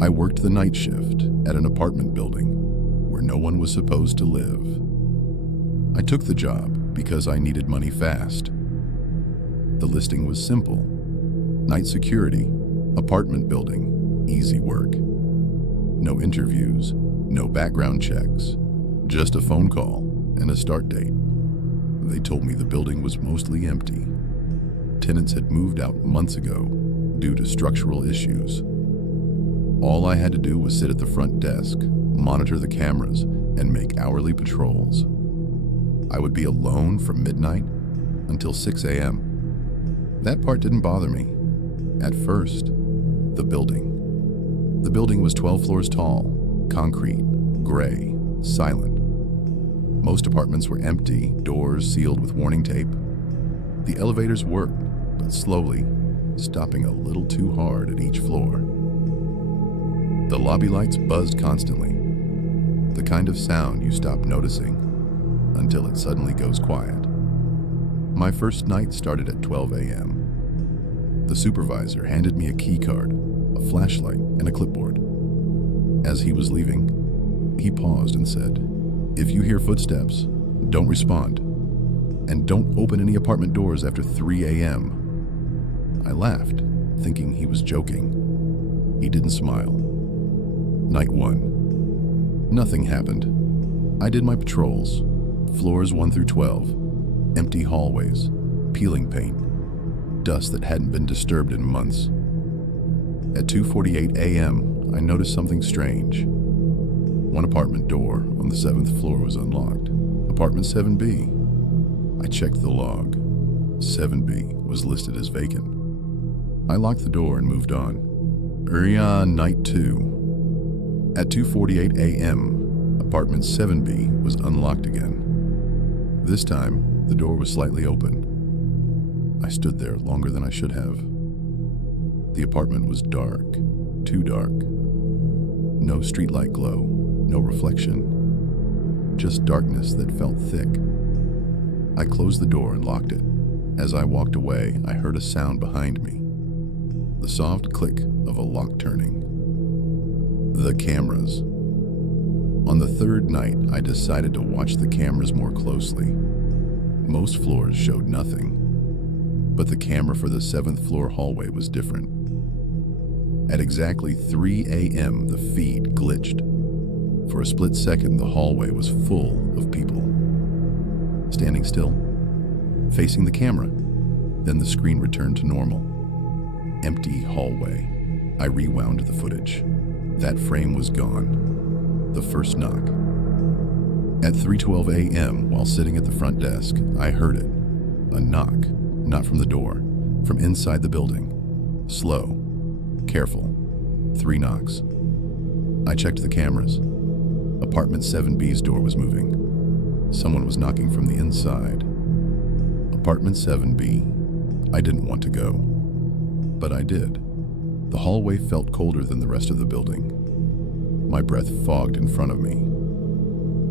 I worked the night shift at an apartment building where no one was supposed to live. I took the job because I needed money fast. The listing was simple: night security, apartment building, easy work. No interviews, no background checks, just a phone call and a start date. They told me the building was mostly empty. Tenants had moved out months ago due to structural issues. All I had to do was sit at the front desk, monitor the cameras, and make hourly patrols. I would be alone from midnight until 6 a.m. That part didn't bother me. At first, the building. The building was 12 floors tall, concrete, gray, silent. Most apartments were empty, doors sealed with warning tape. The elevators worked, but slowly, stopping a little too hard at each floor. The lobby lights buzzed constantly, the kind of sound you stop noticing until it suddenly goes quiet. My first night started at 12 a.m. The supervisor handed me a key card, a flashlight, and a clipboard. As he was leaving, he paused and said, "If you hear footsteps, don't respond, and don't open any apartment doors after 3 a.m. I laughed, thinking he was joking. He didn't smile. Night 1. Nothing happened. I did my patrols. Floors 1 through 12. Empty hallways. Peeling paint. Dust that hadn't been disturbed in months. At 2:48 a.m., I noticed something strange. One apartment door on the 7th floor was unlocked. Apartment 7B. I checked the log. 7B was listed as vacant. I locked the door and moved on. Night 2. At 2:48 a.m., apartment 7B was unlocked again. This time, the door was slightly open. I stood there longer than I should have. The apartment was dark, too dark. No streetlight glow, no reflection, just darkness that felt thick. I closed the door and locked it. As I walked away, I heard a sound behind me. The soft click of a lock turning. The cameras. On the third night, I decided to watch the cameras more closely. Most floors showed nothing, but the camera for the 7th floor hallway was different. At exactly 3 a.m., the feed glitched. For a split second, the hallway was full of people. Standing still, facing the camera. Then the screen returned to normal. Empty hallway. I rewound the footage. That frame was gone. The first knock. At 3:12 a.m., while sitting at the front desk, I heard it. A knock, not from the door, from inside the building. Slow, careful. 3 knocks. I checked the cameras. Apartment 7B's door was moving. Someone was knocking from the inside. Apartment 7B. I didn't want to go, but I did. The hallway felt colder than the rest of the building. My breath fogged in front of me.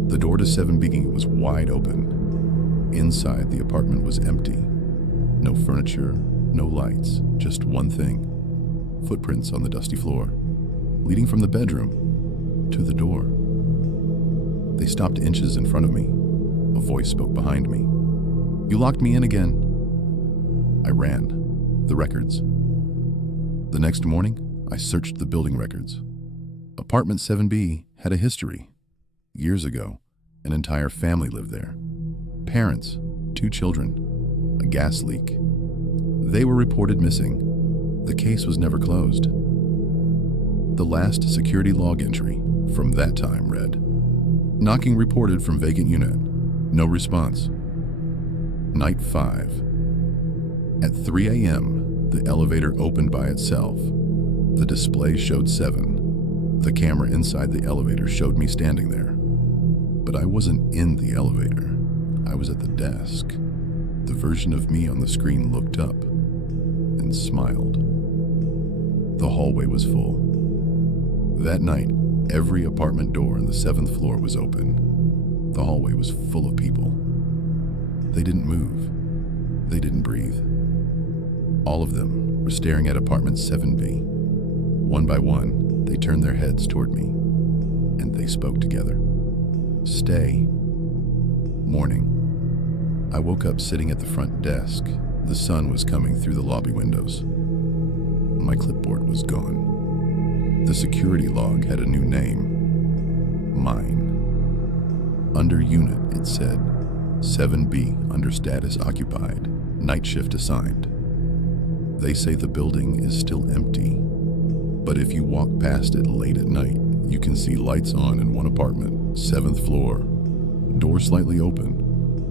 The door to 7B was wide open. Inside, the apartment was empty. No furniture, no lights, just one thing. Footprints on the dusty floor, leading from the bedroom to the door. They stopped inches in front of me. A voice spoke behind me. "You locked me in again." I ran. The records. The next morning, I searched the building records. Apartment 7B had a history. Years ago, an entire family lived there. Parents, 2 children, a gas leak. They were reported missing. The case was never closed. The last security log entry from that time read, "Knocking reported from vacant unit. No response." Night 5. At 3 a.m., the elevator opened by itself. The display showed 7. The camera inside the elevator showed me standing there. But I wasn't in the elevator. I was at the desk. The version of me on the screen looked up and smiled. The hallway was full. That night, every apartment door on the 7th floor was open. The hallway was full of people. They didn't move. They didn't breathe. All of them were staring at apartment 7B. One by one, they turned their heads toward me, and they spoke together. Stay. Morning. I woke up sitting at the front desk. The sun was coming through the lobby windows. My clipboard was gone. The security log had a new name. Mine. Under unit, it said, 7B under status occupied, night shift assigned. They say the building is still empty, but if you walk past it late at night, you can see lights on in one apartment, 7th floor, door slightly open,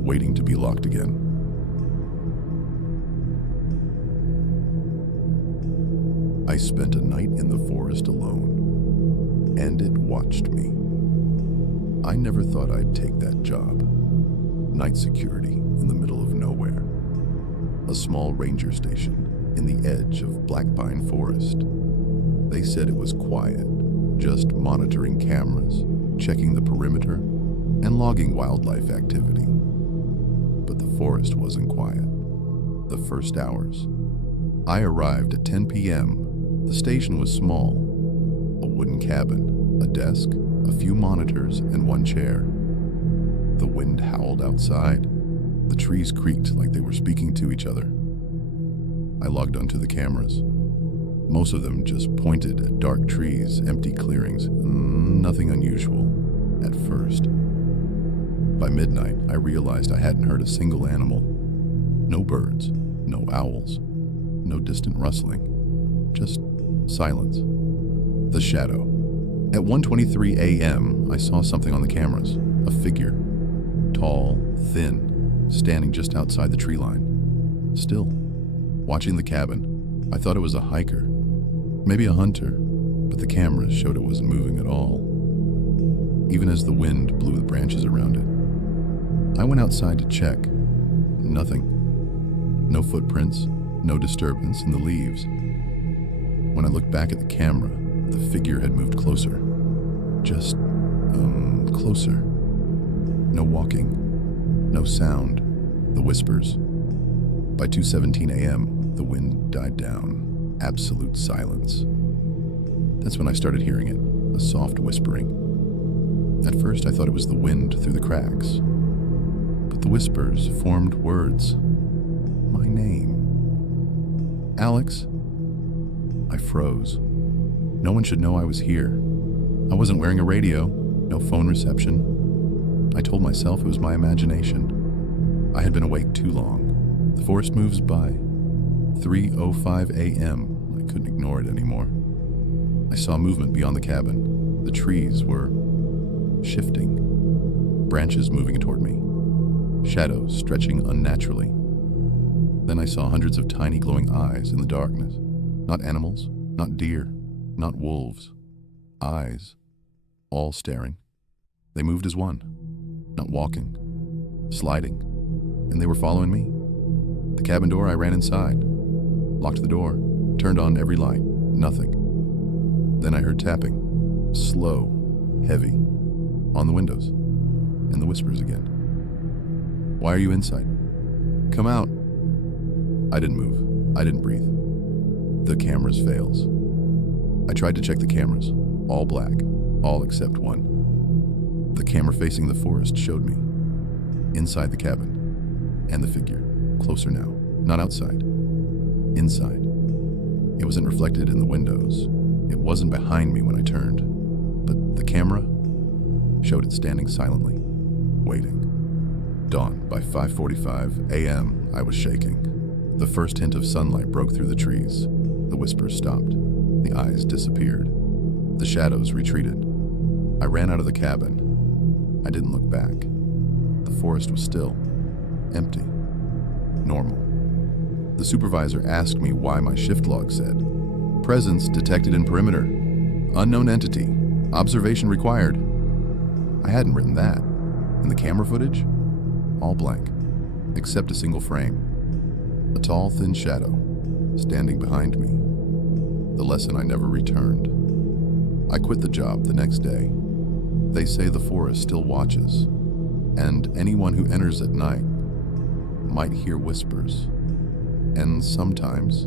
waiting to be locked again. I spent a night in the forest alone, and it watched me. I never thought I'd take that job. Night security in the middle of nowhere. A small ranger station in the edge of Black Pine Forest. They said it was quiet, just monitoring cameras, checking the perimeter, and logging wildlife activity. But the forest wasn't quiet. The first hours. I arrived at 10 p.m. The station was small. A wooden cabin, a desk, a few monitors, and one chair. The wind howled outside. The trees creaked like they were speaking to each other. I logged onto the cameras. Most of them just pointed at dark trees, empty clearings, nothing unusual at first. By midnight, I realized I hadn't heard a single animal. No birds, no owls, no distant rustling, just silence. The shadow. At 1:23 a.m., I saw something on the cameras, a figure, tall, thin, standing just outside the tree line. Still, watching the cabin, I thought it was a hiker, maybe a hunter, but the cameras showed it wasn't moving at all, even as the wind blew the branches around it. I went outside to check. Nothing. No footprints, no disturbance in the leaves. When I looked back at the camera, the figure had moved closer. Just, closer. No walking, no sound, the whispers. By 2:17 a.m., the wind died down. Absolute silence. That's when I started hearing it, a soft whispering. At first, I thought it was the wind through the cracks. But the whispers formed words. My name. Alex. I froze. No one should know I was here. I wasn't wearing a radio, no phone reception. I told myself it was my imagination. I had been awake too long. The forest moves by. 3:05 a.m. I couldn't ignore it anymore. I saw movement beyond the cabin. The trees were shifting. Branches moving toward me. Shadows stretching unnaturally. Then I saw hundreds of tiny glowing eyes in the darkness. Not animals, not deer, not wolves. Eyes, all staring. They moved as one, not walking, sliding, and they were following me. The cabin door, I ran inside, locked the door, turned on every light, nothing. Then I heard tapping, slow, heavy, on the windows, and the whispers again. Why are you inside? Come out. I didn't move. I didn't breathe. The cameras fails. I tried to check the cameras, all black, all except one. The camera facing the forest showed me, inside the cabin, and the figure, closer now, not outside, inside. It wasn't reflected in the windows. It wasn't behind me when I turned, but the camera showed it standing silently, waiting. Dawn. By 5:45 a.m., I was shaking. The first hint of sunlight broke through the trees. The whispers stopped. The eyes disappeared. The shadows retreated. I ran out of the cabin. I didn't look back. The forest was still, empty, normal. The supervisor asked me why my shift log said, "Presence detected in perimeter. Unknown entity. Observation required." I hadn't written that. And the camera footage? All blank, except a single frame. A tall, thin shadow, standing behind me. The lesson I never returned. I quit the job the next day. They say the forest still watches, and anyone who enters at night might hear whispers. And sometimes,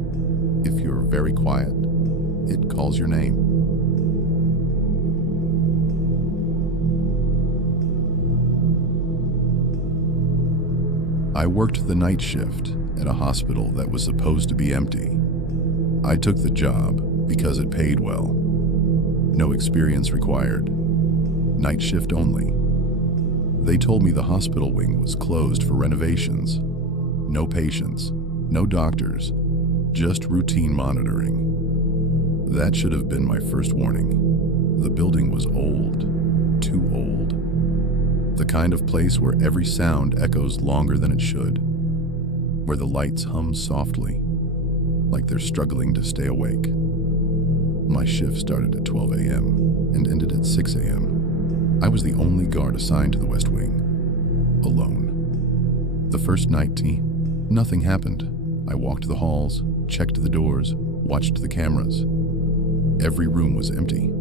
if you're very quiet, it calls your name. I worked the night shift at a hospital that was supposed to be empty. I took the job because it paid well. No experience required. Night shift only. They told me the hospital wing was closed for renovations. No patients, no doctors, just routine monitoring. That should have been my first warning. The building was old, too old. The kind of place where every sound echoes longer than it should, where the lights hum softly, like they're struggling to stay awake. My shift started at 12 a.m. and ended at 6 a.m. I was the only guard assigned to the West Wing, alone. The first night, nothing happened. I walked the halls, checked the doors, watched the cameras. Every room was empty,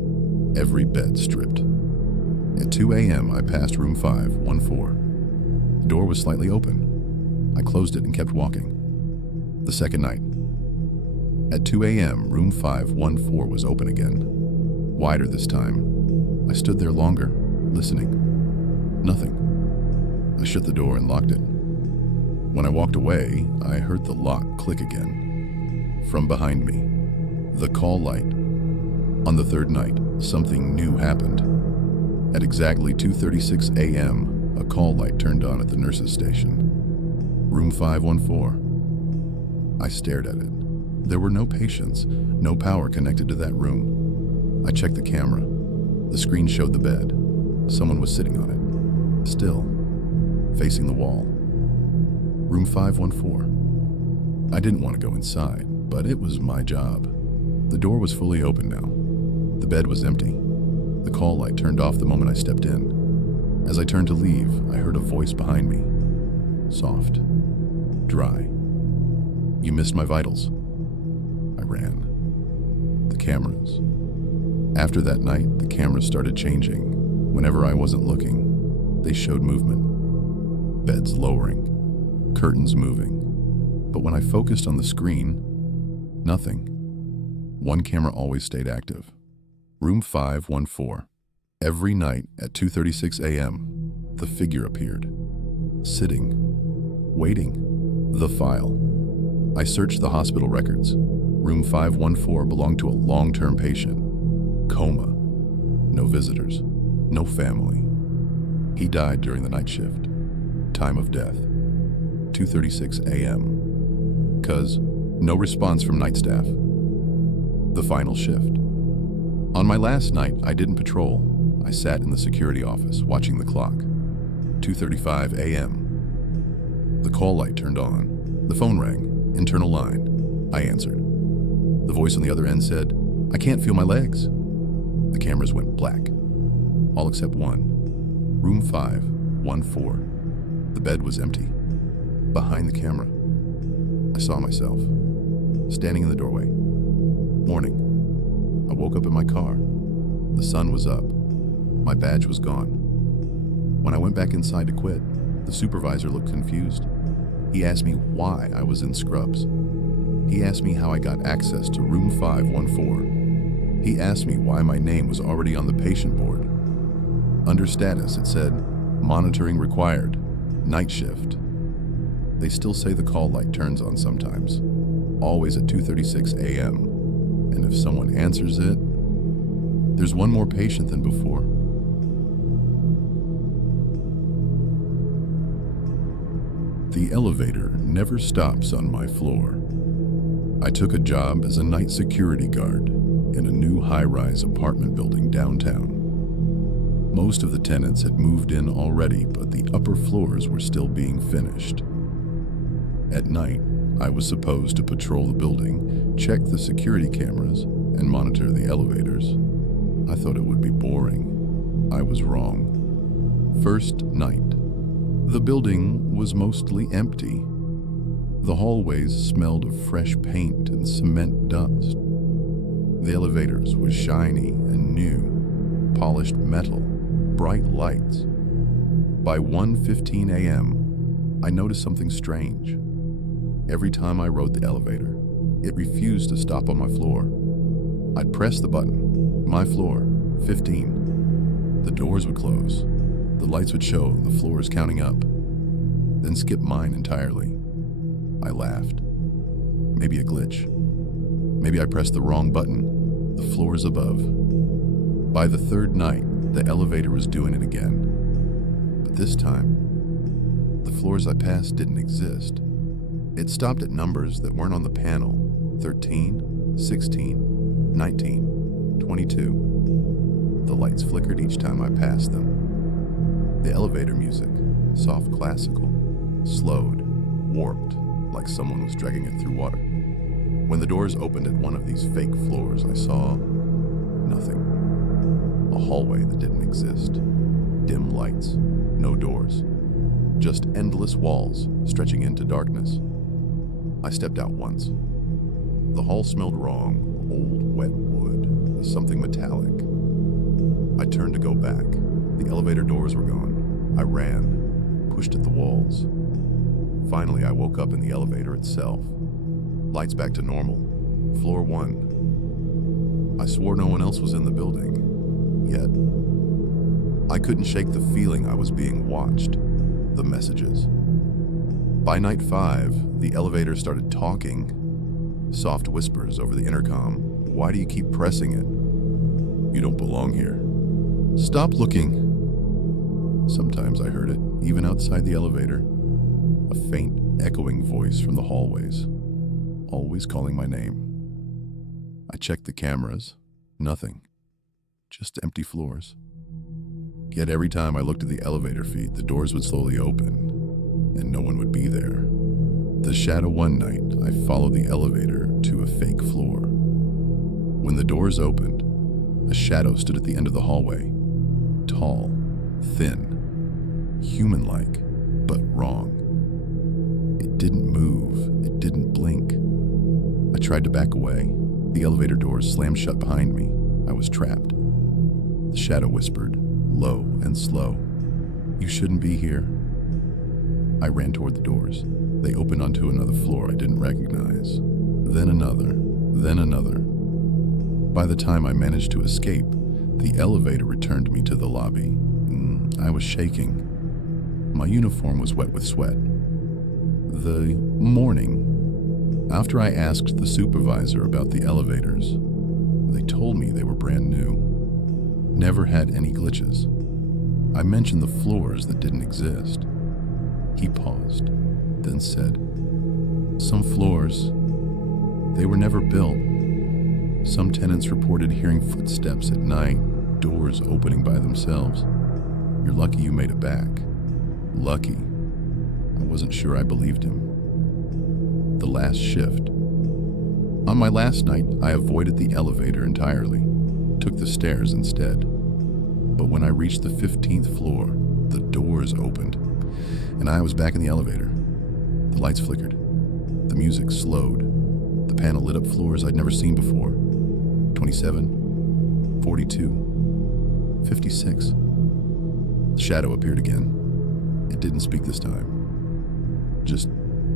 every bed stripped. At 2 a.m., I passed room 514. The door was slightly open. I closed it and kept walking. The second night. At 2 a.m., room 514 was open again. Wider this time. I stood there longer, listening. Nothing. I shut the door and locked it. When I walked away, I heard the lock click again. From behind me. The call light. On the third night, something new happened. At exactly 2:36 a.m., a call light turned on at the nurse's station. Room 514. I stared at it. There were no patients, no power connected to that room. I checked the camera. The screen showed the bed. Someone was sitting on it, still, facing the wall. Room 514. I didn't want to go inside, but it was my job. The door was fully open now. The bed was empty. The call light turned off the moment I stepped in. As I turned to leave, I heard a voice behind me. Soft. Dry. You missed my vitals. I ran. The cameras. After that night, the cameras started changing. Whenever I wasn't looking, they showed movement. Beds lowering. Curtains moving. But when I focused on the screen, nothing. One camera always stayed active. Room 514. Every night at 2:36 a.m., the figure appeared. Sitting. Waiting. The file. I searched the hospital records. Room 514 belonged to a long-term patient. Coma. No visitors. No family. He died during the night shift. Time of death. 2:36 a.m. 'Cause no response from night staff. The final shift. On my last night, I didn't patrol. I sat in the security office, watching the clock. 2:35 a.m. The call light turned on. The phone rang. Internal line. I answered. The voice on the other end said, "I can't feel my legs." The cameras went black. All except one. Room 514. The bed was empty. Behind the camera, I saw myself, standing in the doorway. Morning. I woke up in my car. The sun was up. My badge was gone. When I went back inside to quit, the supervisor looked confused. He asked me why I was in scrubs. He asked me how I got access to room 514. He asked me why my name was already on the patient board. Under status, it said, monitoring required, night shift. They still say the call light turns on sometimes, always at 2:36 a.m. And if someone answers it, there's one more patient than before. The elevator never stops on my floor. I took a job as a night security guard in a new high-rise apartment building downtown. Most of the tenants had moved in already, but the upper floors were still being finished. At night, I was supposed to patrol the building, check the security cameras, and monitor the elevators. I thought it would be boring. I was wrong. First night. The building was mostly empty. The hallways smelled of fresh paint and cement dust. The elevators were shiny and new, polished metal, bright lights. By 1:15 a.m., I noticed something strange. Every time I rode the elevator, it refused to stop on my floor. I'd press the button. My floor, 15. The doors would close. The lights would show the floors counting up, then skip mine entirely. I laughed. Maybe a glitch. Maybe I pressed the wrong button. The floors above. By the third night, the elevator was doing it again. But this time, the floors I passed didn't exist. It stopped at numbers that weren't on the panel. 13, 16, 19, 22. The lights flickered each time I passed them. The elevator music, soft classical, slowed, warped, like someone was dragging it through water. When the doors opened at one of these fake floors, I saw nothing. A hallway that didn't exist. Dim lights, no doors. Just endless walls stretching into darkness. I stepped out once. The hall smelled wrong, old wet wood, something metallic. I turned to go back. The elevator doors were gone. I ran, pushed at the walls. Finally, I woke up in the elevator itself. Lights back to normal. Floor 1. I swore no one else was in the building. Yet, I couldn't shake the feeling I was being watched. The messages. By night 5, the elevator started talking. Soft whispers over the intercom. Why do you keep pressing it? You don't belong here. Stop looking. Sometimes I heard it, even outside the elevator. A faint, echoing voice from the hallways, always calling my name. I checked the cameras. Nothing. Just empty floors. Yet every time I looked at the elevator feed, the doors would slowly open, and no one would be there. The shadow one night, I followed the elevator to a fake floor. When the doors opened, a shadow stood at the end of the hallway. Tall, thin, human-like, but wrong. It didn't move. It didn't blink. I tried to back away. The elevator doors slammed shut behind me. I was trapped. The shadow whispered, low and slow, "You shouldn't be here." I ran toward the doors. They opened onto another floor I didn't recognize. Then another, then another. By the time I managed to escape, the elevator returned me to the lobby. I was shaking. My uniform was wet with sweat. The morning, after I asked the supervisor about the elevators, they told me they were brand new. Never had any glitches. I mentioned the floors that didn't exist. He paused, then said, "Some floors, they were never built. Some tenants reported hearing footsteps at night, doors opening by themselves. You're lucky you made it back." Lucky. I wasn't sure I believed him. The last shift. On my last night, I avoided the elevator entirely, took the stairs instead. But when I reached the 15th floor, the doors opened, and I was back in the elevator. The lights flickered. The music slowed. The panel lit up floors I'd never seen before. 27, 42, 56. The shadow appeared again. It didn't speak this time. Just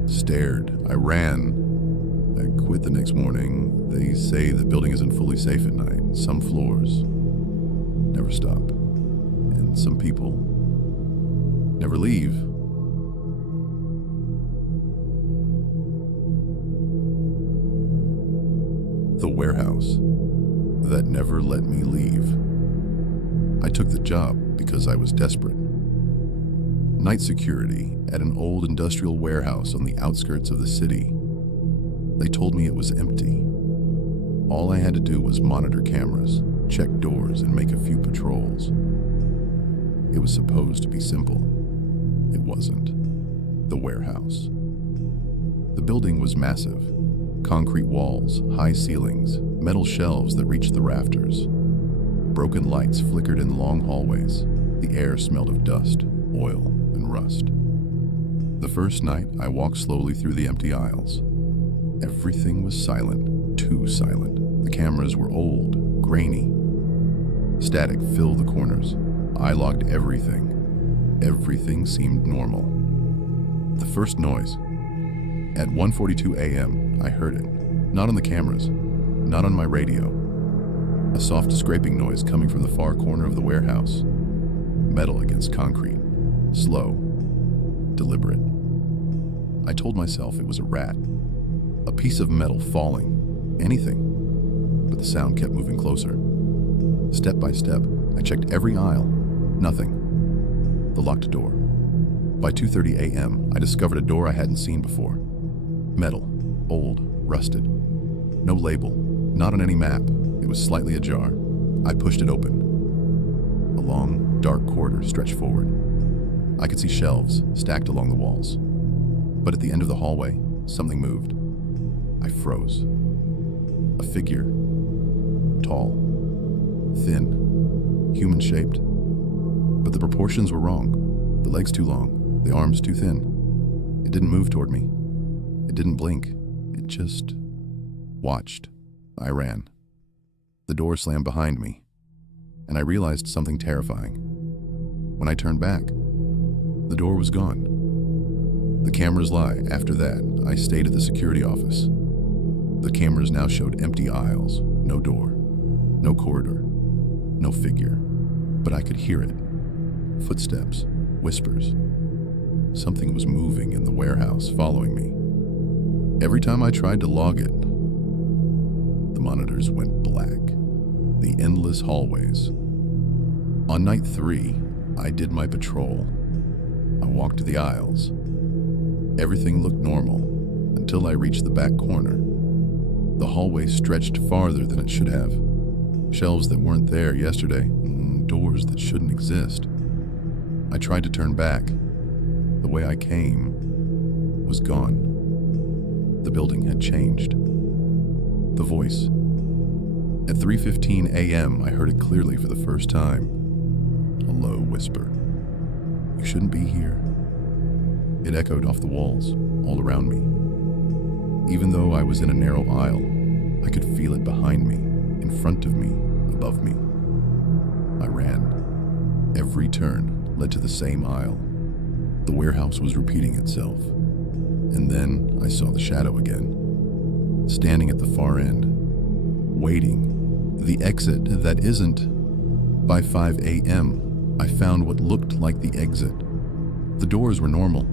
stared. I ran. I quit the next morning. They say the building isn't fully safe at night. Some floors never stop. And some people never leave. The warehouse that never let me leave. I took the job because I was desperate. Night security at an old industrial warehouse on the outskirts of the city. They told me it was empty. All I had to do was monitor cameras, check doors, and make a few patrols. It was supposed to be simple. It wasn't. The warehouse. The building was massive. Concrete walls, high ceilings, metal shelves that reached the rafters. Broken lights flickered in long hallways. The air smelled of dust, oil, and rust. The first night, I walked slowly through the empty aisles. Everything was silent, too silent. The cameras were old, grainy. Static filled the corners. I logged everything. Everything seemed normal. The first noise. At 1:42 a.m., I heard it. Not on the cameras, not on my radio, A soft scraping noise coming from the far corner of the warehouse. Metal against concrete. Slow. Deliberate. I told myself it was a rat. A piece of metal falling. Anything. But the sound kept moving closer. Step by step, I checked every aisle. Nothing. The locked door. By 2:30 a.m., I discovered a door I hadn't seen before. Metal. Old. Rusted. No label. Not on any map. It was slightly ajar. I pushed it open. A long, dark corridor stretched forward. I could see shelves stacked along the walls. But at the end of the hallway, something moved. I froze. A figure. Tall. Thin. Human-shaped. But the proportions were wrong. The legs too long. The arms too thin. It didn't move toward me. It didn't blink. It just watched. I ran. The door slammed behind me, and I realized something terrifying. When I turned back, the door was gone. The cameras lie. After that, I stayed at the security office. The cameras now showed empty aisles, no door, no corridor, no figure. But I could hear it. Footsteps, whispers. Something was moving in the warehouse, following me. Every time I tried to log it, the monitors went black. The endless hallways. On night 3, I did my patrol. I walked the aisles. Everything looked normal until I reached the back corner. The hallway stretched farther than it should have. Shelves that weren't there yesterday, doors that shouldn't exist. I tried to turn back. The way I came was gone. The building had changed. The voice. At 3:15 a.m., I heard it clearly for the first time. A low whisper. "You shouldn't be here." It echoed off the walls, all around me. Even though I was in a narrow aisle, I could feel it behind me, in front of me, above me. I ran. Every turn led to the same aisle. The warehouse was repeating itself. And then I saw the shadow again, standing at the far end, waiting. The exit that isn't. By 5 a.m., I found what looked like the exit. The doors were normal,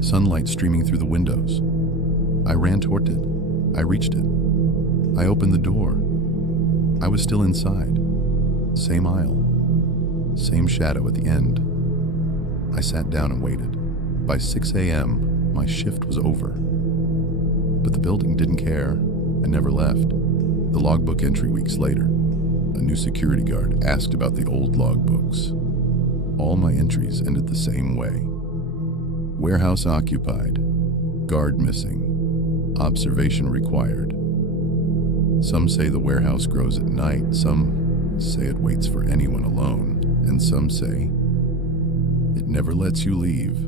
sunlight streaming through the windows. I ran toward it. I reached it. I opened the door. I was still inside. Same aisle. Same shadow at the end. I sat down and waited. By 6 a.m., my shift was over. But the building didn't care and never left. The logbook entry weeks later, a new security guard asked about the old logbooks. All my entries ended the same way. Warehouse occupied. Guard missing. Observation required. Some say the warehouse grows at night. Some say it waits for anyone alone. And some say it never lets you leave.